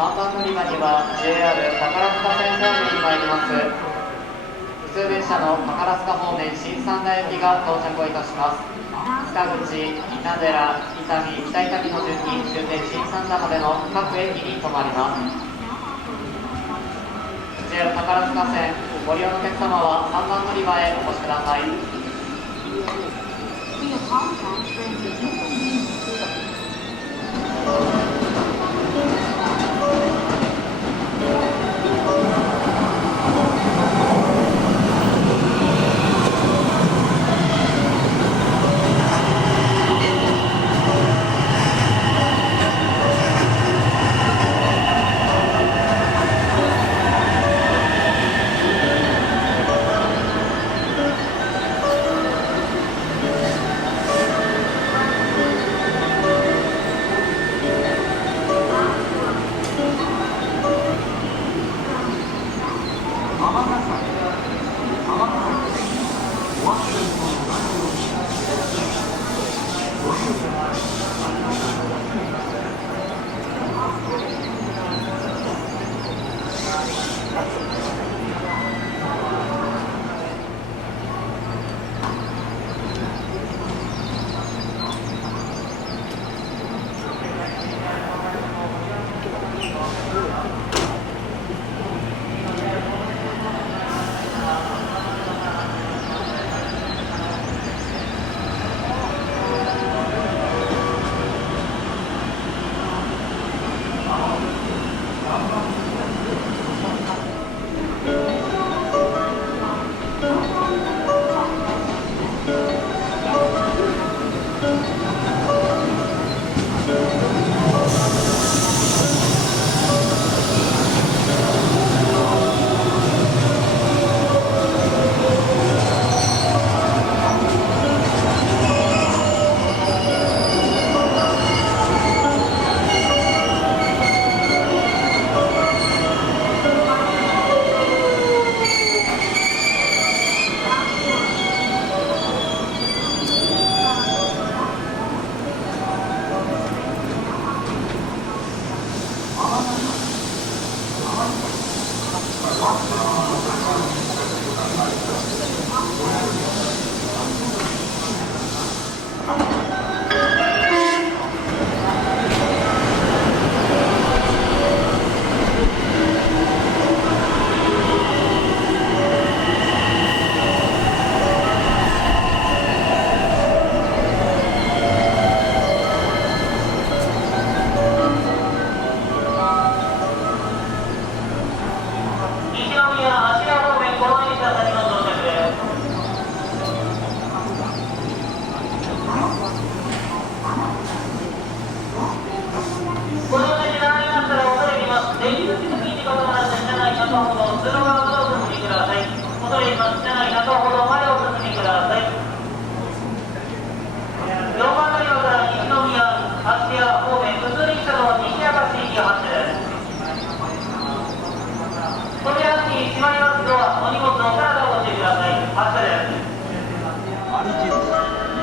3番乗り場には JR 宝塚線方面に参ります。普通電車の宝塚方面新三田行きが到着をいたします。北口、稲寺、伊丹、北伊丹の順に終点新三田までの各駅に停まります。 JR 宝塚線ご利用のお客様は3番乗り場へお越しください。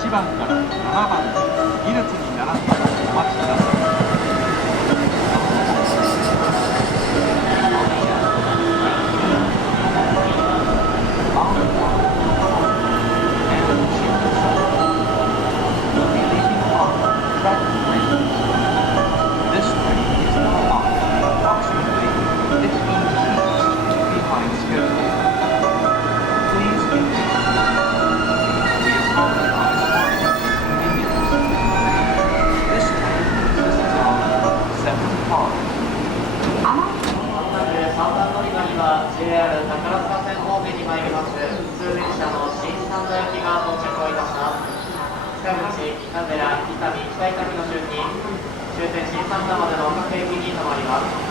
1番から7番で2列に並んでお待ちください。JR 宝塚線方面に参ります普通電車の新三田行きが到着をいたします。北口、稲寺、伊丹、北伊丹の順に終点新三田までの各駅に停まります。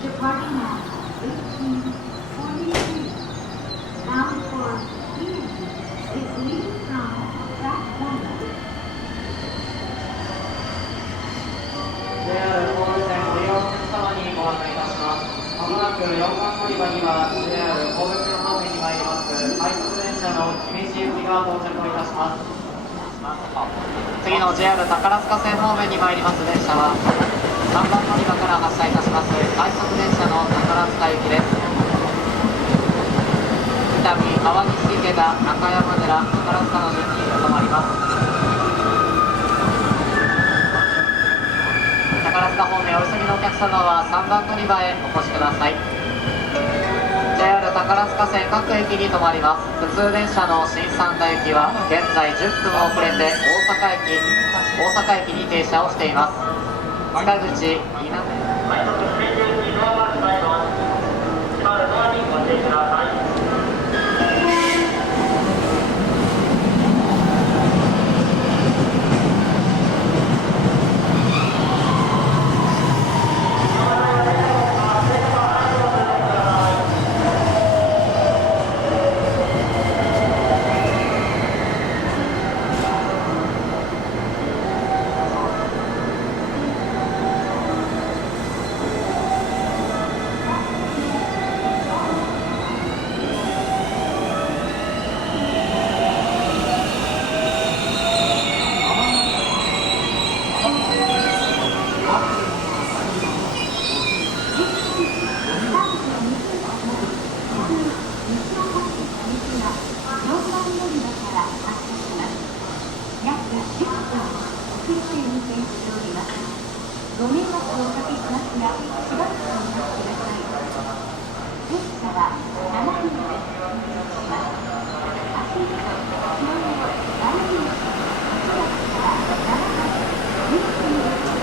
Departing at 18:43, bound for Unity is leaving from track 1. JR 神戸線ご利用のお客様にご案内いたします。まもなく4番乗り場には JR 神戸線方面に参ります快速電車の姫路行きが到着をいたします。次の JR 宝塚線方面に参ります電車は3番乗り場から発車いたします快速電車の宝塚行きです。伊丹、川岸池田、中山寺、宝塚の順に停まります。宝塚方面お急ぎのお客様は3番乗り場へお越しください。 JR 宝塚線各駅に停まります。普通電車の新三田行きは現在10分遅れて大阪駅に停車をしています。塚口、稲ご迷惑をおかけしますが、しばらくお待ちください。列車は7分で出発します。足元、気温を大事にし、4月から7月11日です。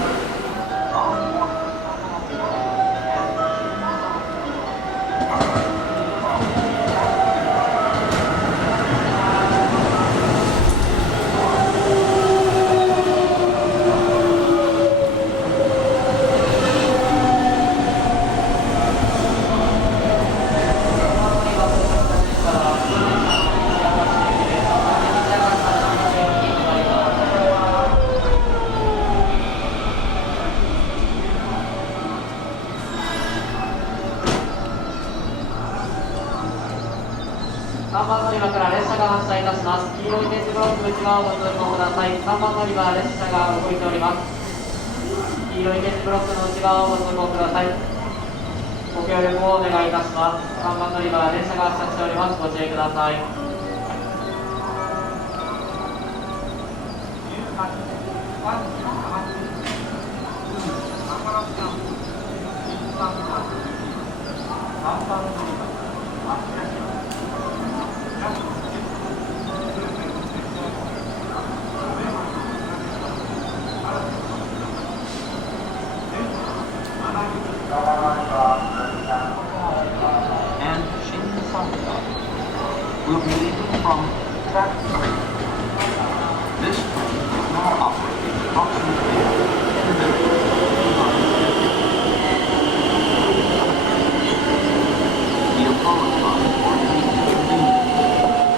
3番乗り場から列車が発車いたします。黄色い点字ブロック内側をご通行ください。3番乗り場列車が動いております。黄色い点字ブロックの内側をご通行ください。ご協力をお願いいたします。3番乗り場列車が発車しております。ご注意ください。and Shinsakuya will be leaving from track 3. This train is now operating approximately 10 minutes. We apologize for any inconvenience.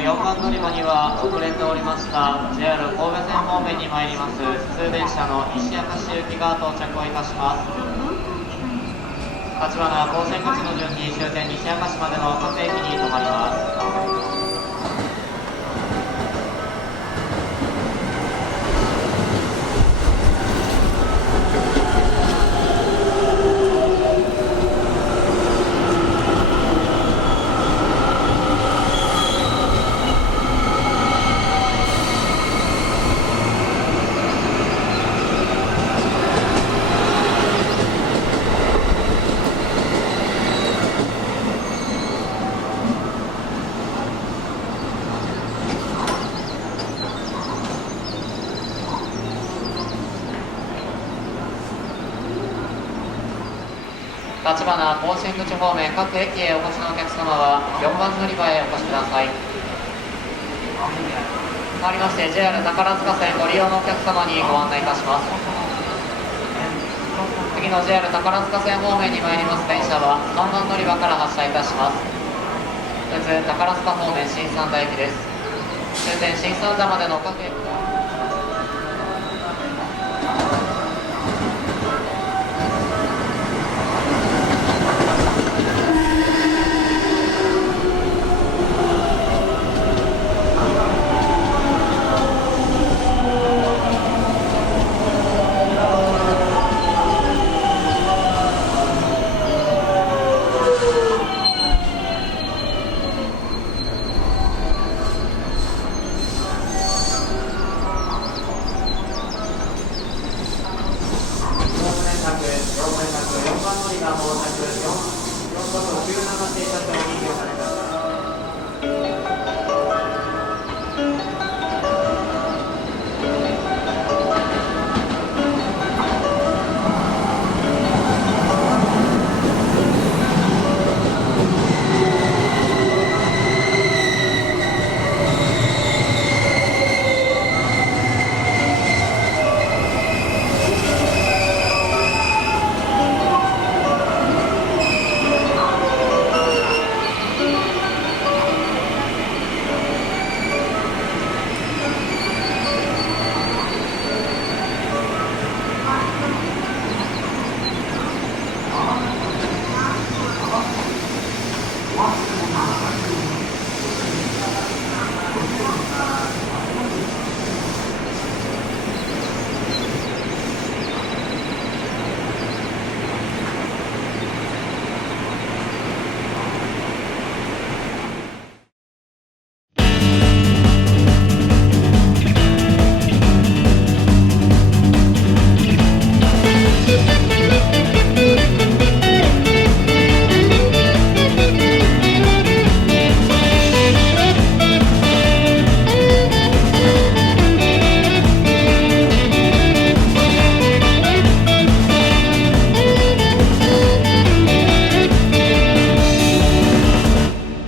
4番乗り場には遅れておりました JR 神戸線方面に参ります普通電車の西明石行きが到着をいたします。立花高専口の順に終点西明石までの各駅に停まります。立花甲子園口方面各駅へお越しのお客様は4番乗り場へお越しください。変わりまして JR 宝塚線ご利用のお客様にご案内いたします。次の JR 宝塚線方面に参ります電車は3番乗り場から発車いたします。普通宝塚方面新三田駅です。終点新三田までの各駅 Off